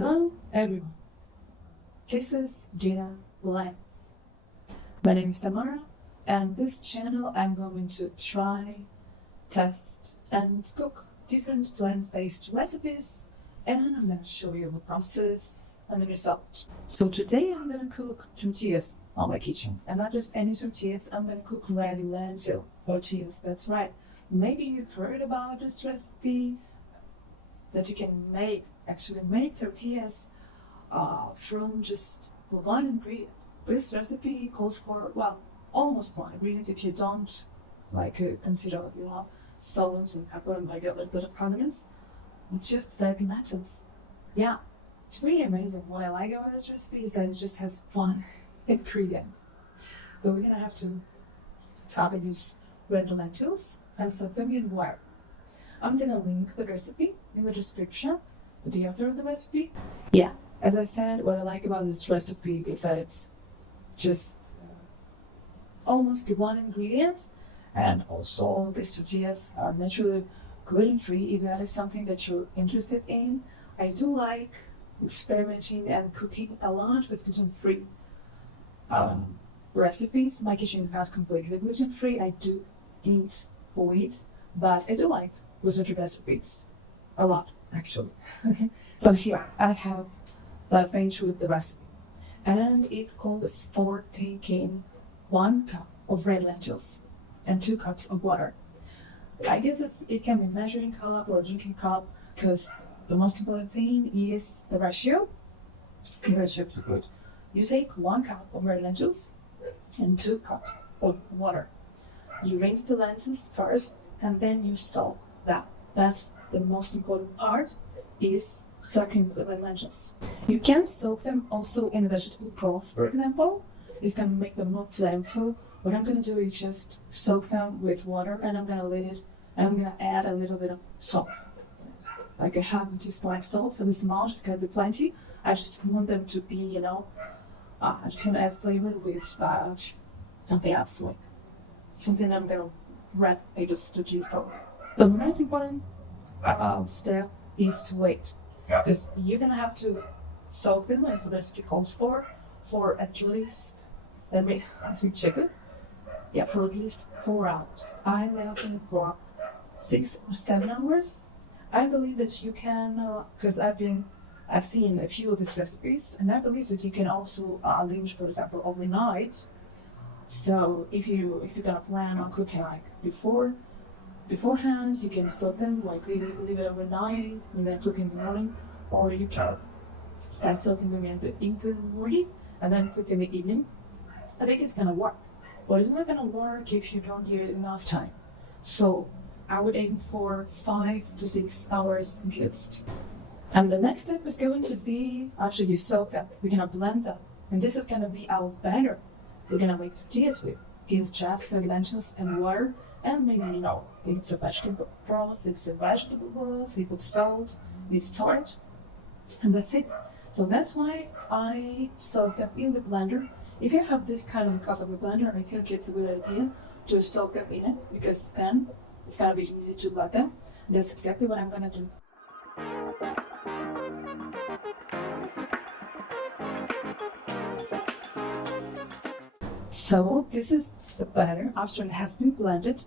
Hello everyone, this is Gina Blends. My name is Tamara, and this channel I'm going to try, test, and cook different plant-based recipes, and I'm going to show you the process and the result. So today I'm going to cook tortillas on my kitchen, and not just any tortillas. I'm going to cook red lentil tortillas. That's right. Maybe you've heard about this recipe that you can actually make tortillas from just one ingredient. This recipe calls for, well, almost one ingredient if you don't consider, salt and pepper and maybe a little bit of condiments. It's just red lentils. Yeah, it's really amazing. What I like about this recipe is that it just has one ingredient. So we're gonna have to use red lentils and soak them in water. I'm gonna link the recipe in the description with the author of the recipe. Yeah, as I said, what I like about this recipe is that it's just almost one ingredient, and also these tortillas are naturally gluten-free if that is something that you're interested in. I do like experimenting and cooking a lot with gluten-free recipes. My kitchen is not completely gluten-free. I do eat wheat, but I do like gluten-free recipes a lot, actually. So here I have the page with the recipe, and it calls for taking 1 cup of red lentils and 2 cups of water. I guess it can be measuring cup or drinking cup, because the most important thing is the ratio. Good. You take 1 cup of red lentils and 2 cups of water. You rinse the lentils first, and then you soak that. That's the most important part, is soaking the red lentils. You can soak them also in vegetable broth, for example. It's gonna make them more flavorful. What I'm gonna do is just soak them with water, and I'm gonna leave it, and I'm gonna add a little bit of salt. Like a half a teaspoon of salt for this amount. It's gonna be plenty. I just want them to be, I just want to add flavor with something else, like something I'm gonna wrap a tortillas for. So the most important step is to wait, because you're gonna have to soak them, as the recipe calls for at least, let me check it. Yeah, for at least 4 hours. I left them for 6 or 7 hours. I believe that you can, because I've seen a few of these recipes, and I believe that you can also leave, for example, overnight. So if you're gonna plan on cooking beforehand, you can soak them, leave it overnight and then cook in the morning, or you can start soaking them in the morning and then cook in the evening. I think it's gonna work, but it's not gonna work if you don't give it enough time. So I would aim for 5 to 6 hours at least. And the next step is going to be, after you soak them, we're gonna blend them, and this is gonna be our batter we're gonna make tortillas with. It's just the lentils and water, and maybe it's a vegetable broth, if it's salt, it's salt, and that's it. So that's why I soak them in the blender. If you have this kind of cup of a blender, I think it's a good idea to soak them in it, because then it's gonna be easy to blend them. And that's exactly what I'm gonna do. So this is the batter after it has been blended.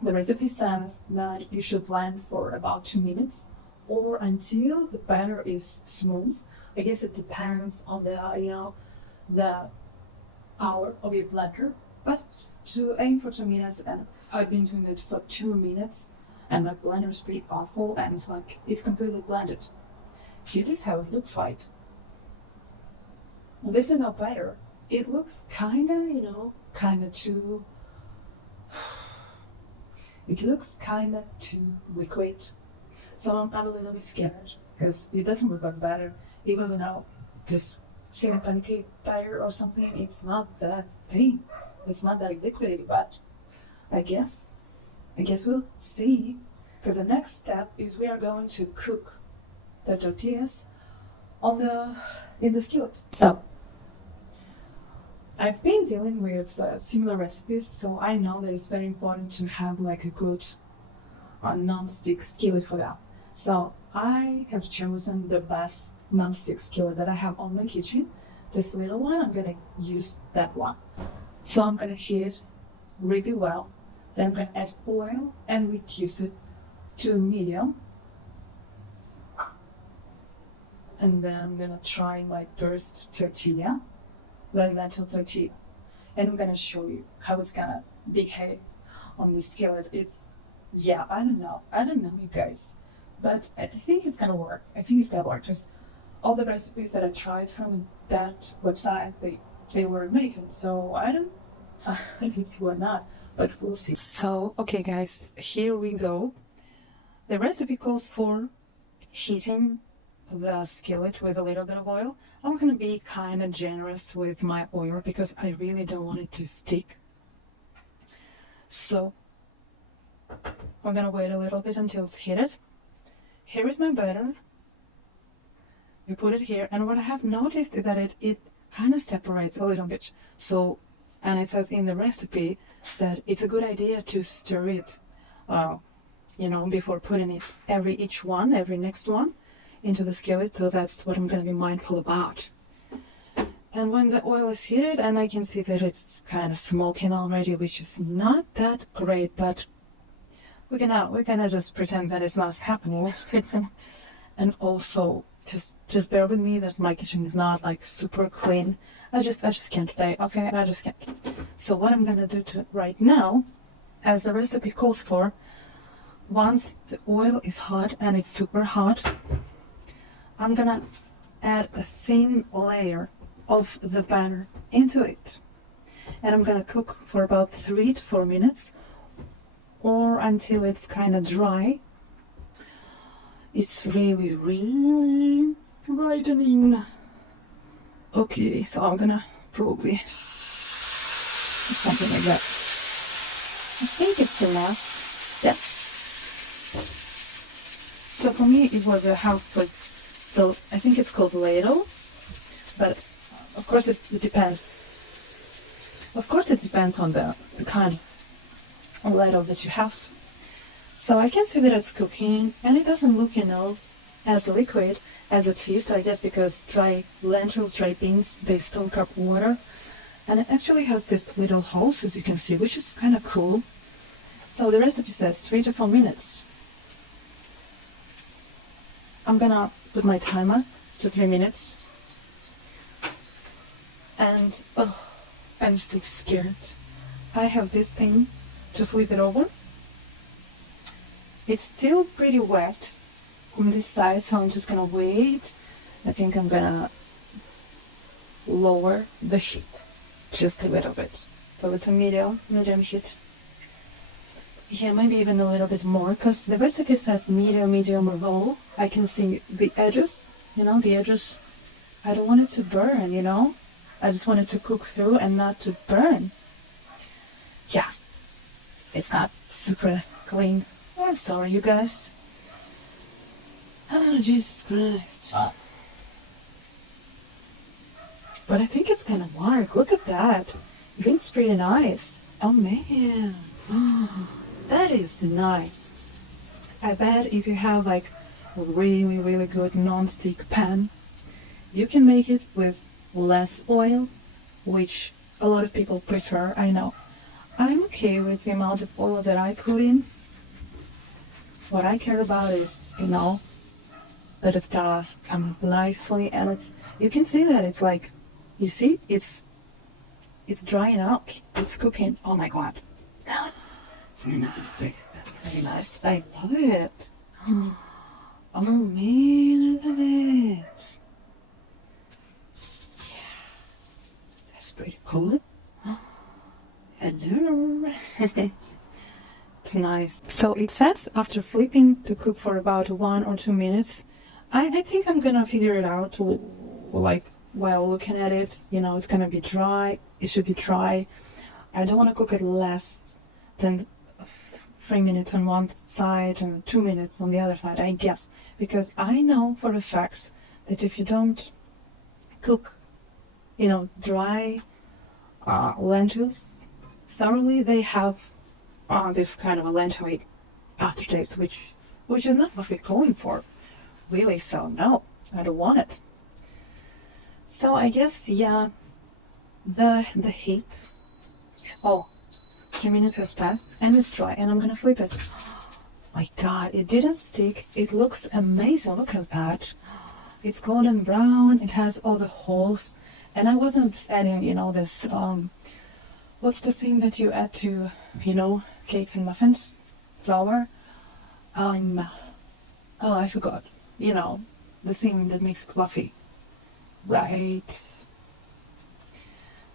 The recipe says that you should blend for about 2 minutes or until the batter is smooth. I guess it depends on the hour of your blender, but to aim for 2 minutes, and I've been doing it for 2 minutes, and my blender is pretty powerful, and it's completely blended. Here is how it looks like. This is our batter. It looks it looks kinda too liquid. So I'm a little bit scared, because it doesn't look like batter. Even this chicken pancake batter or something, it's not that thin. It's not that liquidy, but I guess we'll see. Because the next step is we are going to cook the tortillas in the skillet. So I've been dealing with similar recipes, so I know that it's very important to have a good non-stick skillet for that. So I have chosen the best non-stick skillet that I have on my kitchen. This little one, I'm gonna use that one. So I'm gonna heat it really well. Then I'm gonna add oil and reduce it to medium. And then I'm gonna try my first tortilla, like lentil tortilla. And I'm gonna show you how it's gonna behave on the skillet. Yeah, I don't know, you guys, but I think it's gonna work. Because all the recipes that I tried from that website, they were amazing. So I can see why not, but we'll see. So, okay guys, here we go. The recipe calls for heating the skillet with a little bit of oil. I'm gonna be kind of generous with my oil because I really don't want it to stick. So we're gonna wait a little bit until it's heated. Here is my butter. We put it here, and what I have noticed is that it kind of separates a little bit. So, and it says in the recipe that it's a good idea to stir it, before putting it every next one into the skillet. So that's what I'm going to be mindful about. And when the oil is heated, and I can see that it's kind of smoking already, which is not that great, but we're gonna just pretend that it's not happening. And also just bear with me that my kitchen is not like super clean. I just can't today. Okay, I just can't. So what I'm gonna do right now, as the recipe calls for, once the oil is hot and it's super hot, I'm gonna add a thin layer of the batter into it, and I'm gonna cook for about 3 to 4 minutes, or until it's kind of dry. It's really, really brightening. Okay, so I'm gonna probably something like that. I think it's enough. Yeah. So for me, it was a half, but I think it's called ladle, but of course it depends. Of course it depends on the kind of ladle that you have. So I can see that it's cooking, and it doesn't look, as liquid as it used to, I guess, because dry lentils, dry beans, they soak up water. And it actually has this little holes, as you can see, which is kind of cool. So the recipe says 3 to 4 minutes. I'm gonna put my timer to 3 minutes. And, I'm still scared. I have this thing, just leave it over. It's still pretty wet on this side, so I'm just gonna wait. I think I'm gonna lower the heat just a little bit. So it's a medium heat. Yeah, maybe even a little bit more, because the recipe says medium or low. I can see the edges, the edges. I don't want it to burn, I just want it to cook through and not to burn. Yeah, it's not super clean. Oh, I'm sorry, you guys. Oh, Jesus Christ. But I think it's gonna work. Look at that. It looks pretty nice. Oh, man. That is nice. I bet if you have like a really, really good non-stick pan, you can make it with less oil, which a lot of people prefer, I know. I'm okay with the amount of oil that I put in. What I care about is, that it's gonna come nicely, and you can see that it's like, you see, it's drying out, it's cooking. Oh my God. Nice. That's very nice. I love it. Oh man, I love it. Yeah, that's pretty cool. Hello. It's nice. So it says after flipping to cook for about 1 or 2 minutes. I think I'm gonna figure it out like while looking at it. It's gonna be dry. It should be dry. I don't want to cook it less than 3 minutes on one side and 2 minutes on the other side, I guess, because I know for a fact that if you don't cook, dry lentils thoroughly, they have this kind of a lentil aftertaste, which is not what we're going for, really. So no, I don't want it. So I guess, yeah, the heat. Oh, 3 minutes has passed and it's dry and I'm gonna flip it. My God, it didn't stick. It looks amazing. Look at that. It's golden brown. It has all the holes. And I wasn't adding, this, what's the thing that you add to, cakes and muffins? Flour. Oh, I forgot. The thing that makes it fluffy. Right.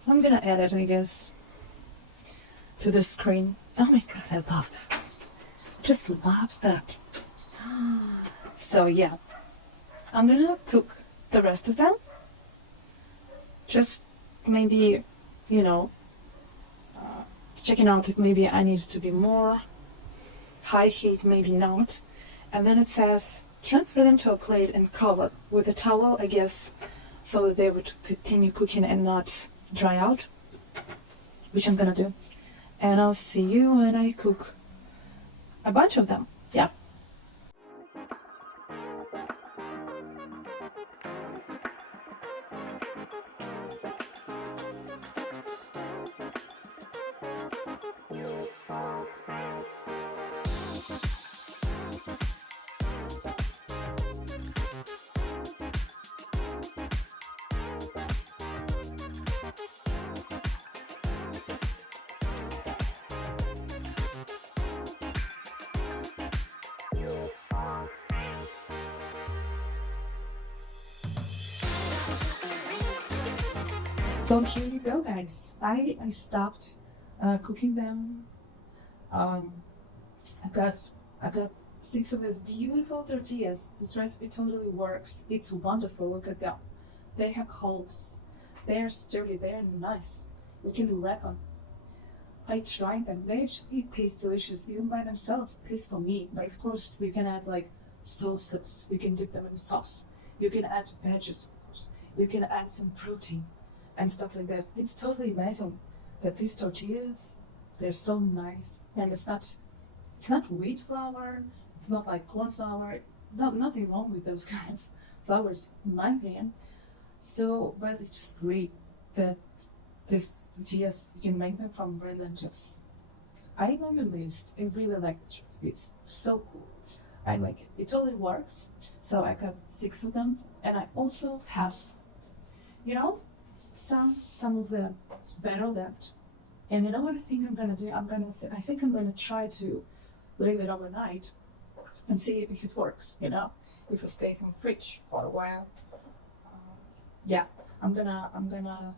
I'm gonna add it, I guess, to the screen. Oh my God, I love that. Just love that. So yeah, I'm gonna cook the rest of them. Just maybe, checking out if maybe I need to be more high heat, maybe not. And then it says transfer them to a plate and cover with a towel, I guess, so that they would continue cooking and not dry out, which I'm gonna do. And I'll see you when I cook a bunch of them. Yeah. So here you go, guys. I stopped cooking them. I got 6 of these beautiful tortillas. This recipe totally works. It's wonderful. Look at them. They have holes. They're sturdy. They're nice. We can wrap them. I tried them. They actually taste delicious even by themselves. At least for me. But of course, we can add like sauces. We can dip them in sauce. You can add veggies, of course. You can add some protein and stuff like that. It's totally amazing that these tortillas, they're so nice, and it's not wheat flour, it's not like corn flour, nothing wrong with those kind of flours in my opinion. So, but it's just great that this tortillas, you can make them from red lentils. I'm amazed. I really like this recipe. It's so cool. I like it. It totally works. So I got 6 of them, and I also have, some of the batter left. And you know what I think I'm gonna do? I think I'm gonna try to leave it overnight and see if it works. If it stays in the fridge for a while. Yeah, I'm gonna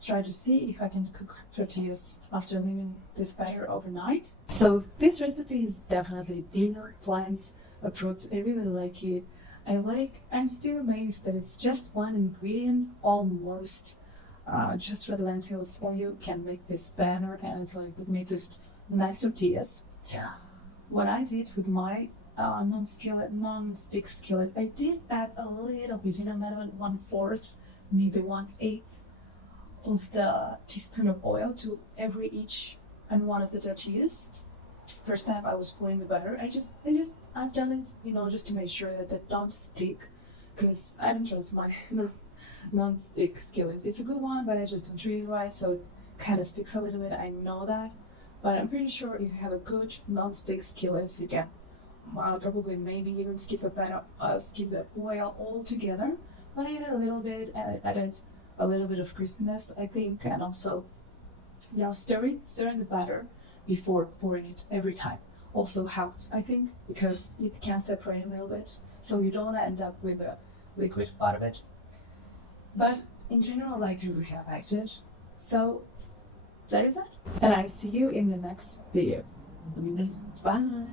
try to see if I can cook tortillas after leaving this batter overnight. So this recipe is definitely dinner plans approved. I really like it. I'm still amazed that it's just one ingredient almost. Just red lentils, and you can make this batter and it's like make this nice tortillas. Yeah. What I did with my non-stick skillet, I did add a little bit, maybe 1/4, maybe 1/8 of the teaspoon of oil to each and one of the tortillas. First time I was pouring the butter, I've done it, just to make sure that they don't stick, because I don't trust my non-stick skillet. It's a good one, but I just don't treat it right, so it kind of sticks a little bit. I know that, but I'm pretty sure if you have a good non-stick skillet, you can probably maybe even skip the oil altogether. But I added a little bit, and added a little bit of crispiness, I think, and also, stirring the batter before pouring it every time also helps, I think, because it can separate a little bit, so you don't end up with a liquid part of it. But in general, I really liked it. So that is it. And I see you in the next videos. Bye.